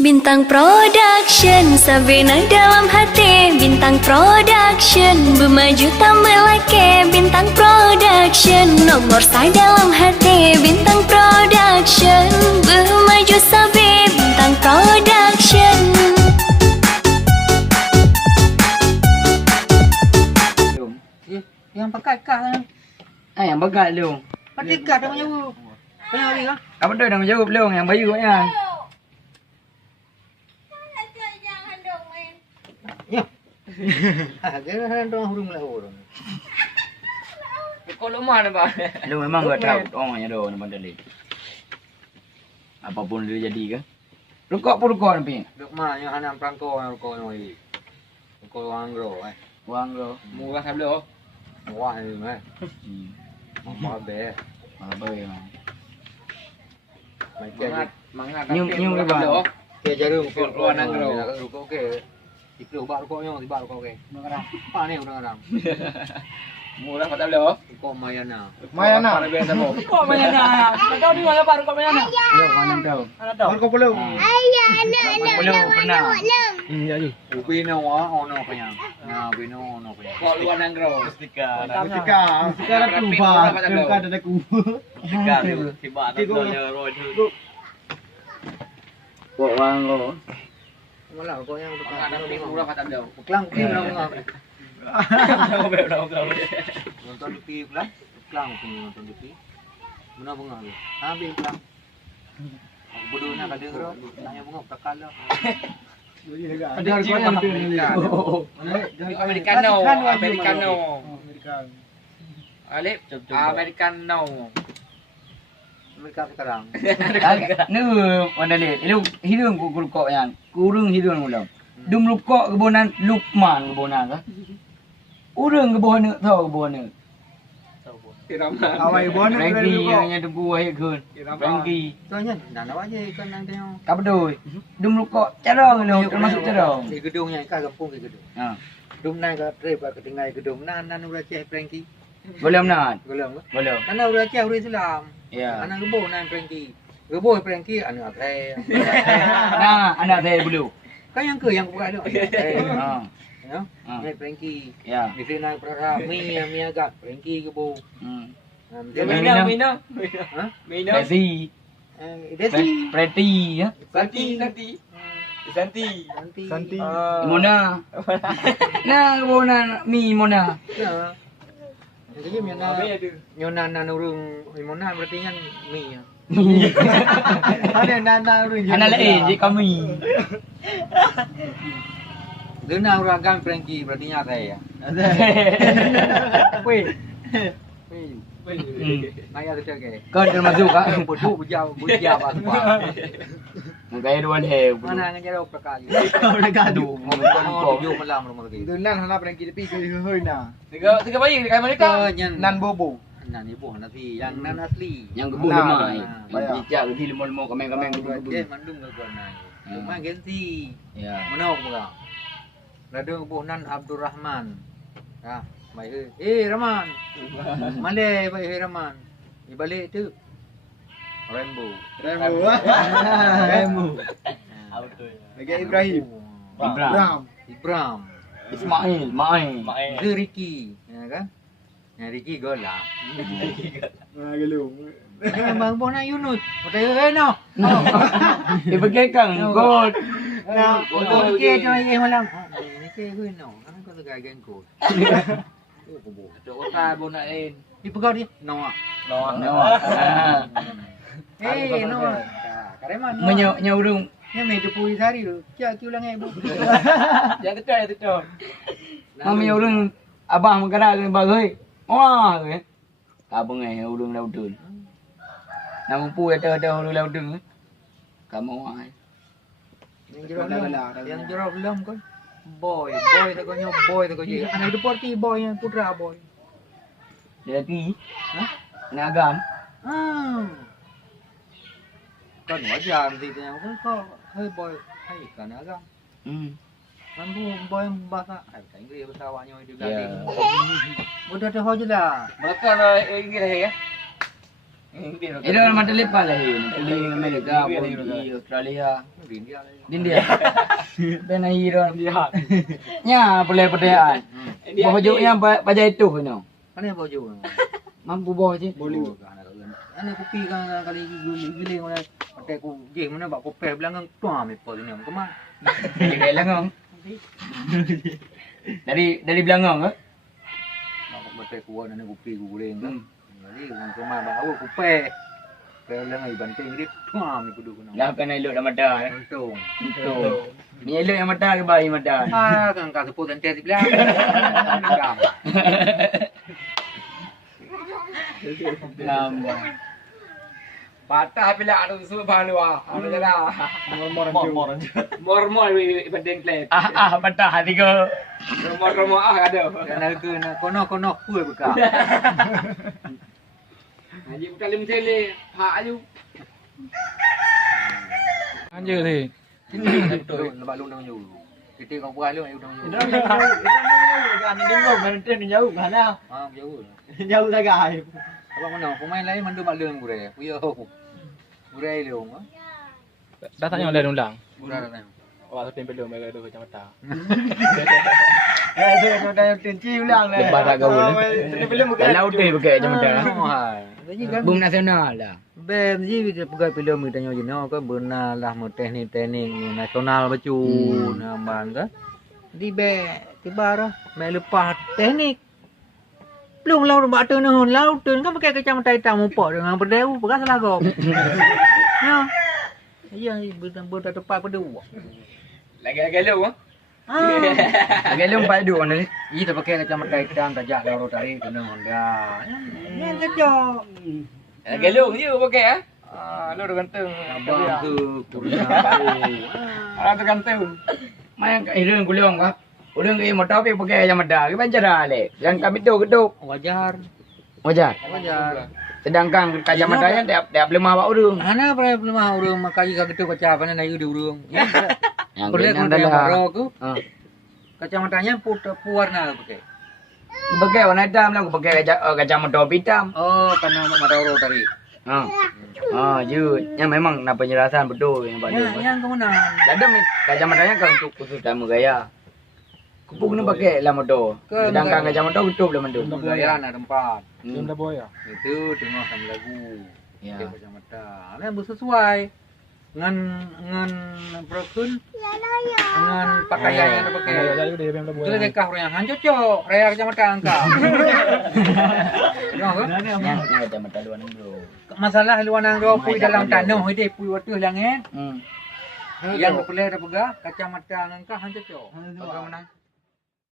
Bintang Production, Sabina dalam hati. Bintang Production, bermaju tak melake. Bintang Production, nomor saya dalam hati. Bintang Production, bermaju sabi. Bintang Production. Yang pakai kah kan? Yang bagat lu. Pakai kah dah menjawab. Tanya lagi kah? Apa tu dah menjawab lu yang bayu ya. Ya. Dia kan orang hurung lah orang. Kau lemah nampak. Lu memang gak tahu orangnya doh nama dalil. Apapun dia jadi ke. Rukuk pun rukuk nampi. Duk mah yang hanam prangko yang rukuk noi. Rukuk orang gro Wang lo. Murah tak boleh. Wah ni mah. Apa be? Apa ya. Mai ke. Mangat. Nyum ke bang. Ke jarum Rukuk luar nang gro. Rukuk ke. Itu bak rukuknya, tiba rukuk ke. Mangat. Apa ni orang-orang? Murah tak boleh. Rukuk Mayana. Mayana. Para biasa mo. Kok Mayana? Kau di mana baru kau Mayana? Lu mana tahu? Mana tahu? Rukuk belum? Belum pernah. Ya ju. Upino ono kaya. Na upino ono kaya. Kau luar nang gro. Stika. Sekarang kubah, sekarang ada kubah. Stika. Tiba tak boleh roy tu. Kok wang lo. Malah rukuk yang rukuk. Mangat tapi murah tak boleh. Klang king lah ngap. Kau betul kau. Nonton TV pula. Klang pun nonton TV. Mana bunga tu? Habis klang. Bodoh nak ada ngro. Tanya bunga prakala. Ada rukuk yang Americano. Americano. Alip. Americano. Mereka sekarang. Ni mana dalil. Lu hidung ku rukuk yang. Kurung hidung ulam. Dum rukuk kebonan Lukman kebonan ke. Urang kebonan tahu kebonan. Irama. Awai bon Frankie yang tunggu wahai kun. Frankie. Tanya, dah nak aja ikan nang tengok. Apa tu? Dum rukuk carong lu termasuk carong. Di gedungnya ikan kampung di gedung. Ha. Dum nang ka trip ka tinggal gedung nan udah ceh Frankie. Belum nak. Belum. Belum. Karena udah ceh udah Islam. Ya. Anak gebo nan Frankie. Gebo Frankie anak saya. Nah, anak saya dulu. Kan yang ke yang buka tu. Ha. Ya. Ni Frankie. Ya. Di sini perkara mi agak Frankie gebo. Hmm. Mina. Ha? Mina. Desi. Desi. Pretty ya. Santi. Santi. Mona. Nah, Mona mi Mona. Ya. Jadi Nyona nan urung Mona berarti kan mi ya. Ada nana urung. Anak lain je kami. Dena uragan Frankie berarti nya saya. Wei. Maya tu ke. Kau termasuk kak? Bodoh bujau apa apa. Mungkin dua deh. Mana ngajar perkara. Mereka tu. Mau video malam rumah lagi. Nan hana Frankie tepi ke hơi na. Tiga bayi dekat mereka. Nan bobo. Nan ibu nanti yang nan asli. Yang kebun lemah. Yang cicak ke lemah-lemah kameng-kameng kebun-kebun. Dia mandung ke kena. Cuma genti. Ya. Mana orang? Ladung ibu nan Abdurrahman. Ah, baik. Rahman. Malay baik Rahman. Di balik tu Rainbow. Remu. Lagi Ibrahim. Ibrahim. Ismail, Main. Itu Ricky, ya kan? Ya Ricky gol lah. Gelung. Bang Bona Yunus. Betul no. Dia pakai kang god. Nah, okey cuma ye malam. Ni ke gue no. Kan kau tu gagal kau. Oh, bobo. Ada otak bonain. Di pegau dia. No. No. Eh, no. Kareman. Menyurung. Yang mai 20 hari tu. Kia ulang ibu. Yang betul. Kami urung abang mengkara ke bagai. Wah ke. Abang urung lautun. Nama pu ada urung lautun. Kamu wah. Yang jerok belum kan? Boy tak kau je. Anak deporti boy yang putra boy. Dia lagi. Ha? Nagam. Kan wajar nanti tanya kau hey boy, hey kan agam. Kan boy bahasa, bahasa Inggeris bahasa awaknya itu Ya. galing. Mudah dah je lah. Mereka nak Inggeris ya. Itu mata lepas lah ini. Di Amerika, di Australia, Di India lah. di India. Ben hero dia. Nya boleh pedaan. Baju yang baca itu no. Mana baju? Mampu bawa je. Boleh. Ana kopi kan kali giling mana pakai ku je mana bak kopi belakang tuam apa ni ke mana? Dari Langong. Dari Belangong ke? Bak pakai ku ana kopi ku giling kan. Jadi ke mana bak kopi. Kalau lang ai banting dia tuam ni kudu kena. Lah kan elok dah mata. Untung. Betul. Ni elok yang mata ke bayi mata. Ah kan ka sepuluh nanti di belakang. Lama. Patah bila ada usul balu ada lah. Mor ibaden klep. Patah hati ko. Mor ada. Kana ke na kono kuih buka. Haji kalim sele, hak aju. Anja ni. Lepas lu nang yu. Kita kau buat lu nang yu. Kan dengar maintain jauh kan ah. Ah jauh. Jauh dah guys. Abang mana pemain lain mandu mak leung gure. Puyo. Gure leung. Dah tanya oleh ulang. Gure dah. Wah, tu tempel mereka tu macam mata. Itu dah tenci ulang lah. Lepas tak gaul. Belum bukan. Laut dia pakai macam mata. Jadi kan Bung nasional lah. bem ji dia pegai film kita nyo jeno kan benar lah mo teknik nasional bacu namban kan. Di be tiba me lepas teknik. Belum laut bak tu noh laut tu kan pakai kacamata hitam upok dengan berdeu bekas salah gop. Ya. Iya, berda tepat pada uak. Lagi lu ah. Pakai lung pai du ni. Iya tak pakai kacamata hitam tajak laut tarik kena Honda. Yang kejap. Lagi lu je pakai ah. Lu dah ganteng. Abang tu kurang baru. Orang tu ganteng. Main irung kulung ka. Ulung ke motor pe pakai kacamata. Ke pancara le. Yang kami tu geduk. Wajar. Wajar. Wajar. Sedangkan kacamatanya dia belum awak urung. Ana pernah belum urung makai ka getu kaca pana naik di urung. Yang Boleh yang kalau adalah baru aku. Kacamatanya warna pakai. pakai warna hitam lah. Aku pakai kacamata hitam. Oh, karena madaro tadi. You. Yang memang nak penjelasan betul yang Pak Ya, Jom. yang kemenangan. Ada kacamatanya kan untuk khusus tamu gaya. Kupuk ni pakai lah motor. Sedangkan kacamata betul belum mandu. Gaya nak tempat. Belum dah boya. Itu tengok sama lagu. Ya. Ya. Kacamata. Ini bersesuai dengan berkun dengan pakaian yang dia pakai. Jadi dia belum dah boya. Itu lagi kah orang yang cocok. Raya kacamata angka. Tengok ke? Yang kacamata luar bro. Masalah luar nang pui dalam tanah dia pui waktu langit. Hmm. Yang popular dah pegah kacamata angka hang cocok. Bagaimana?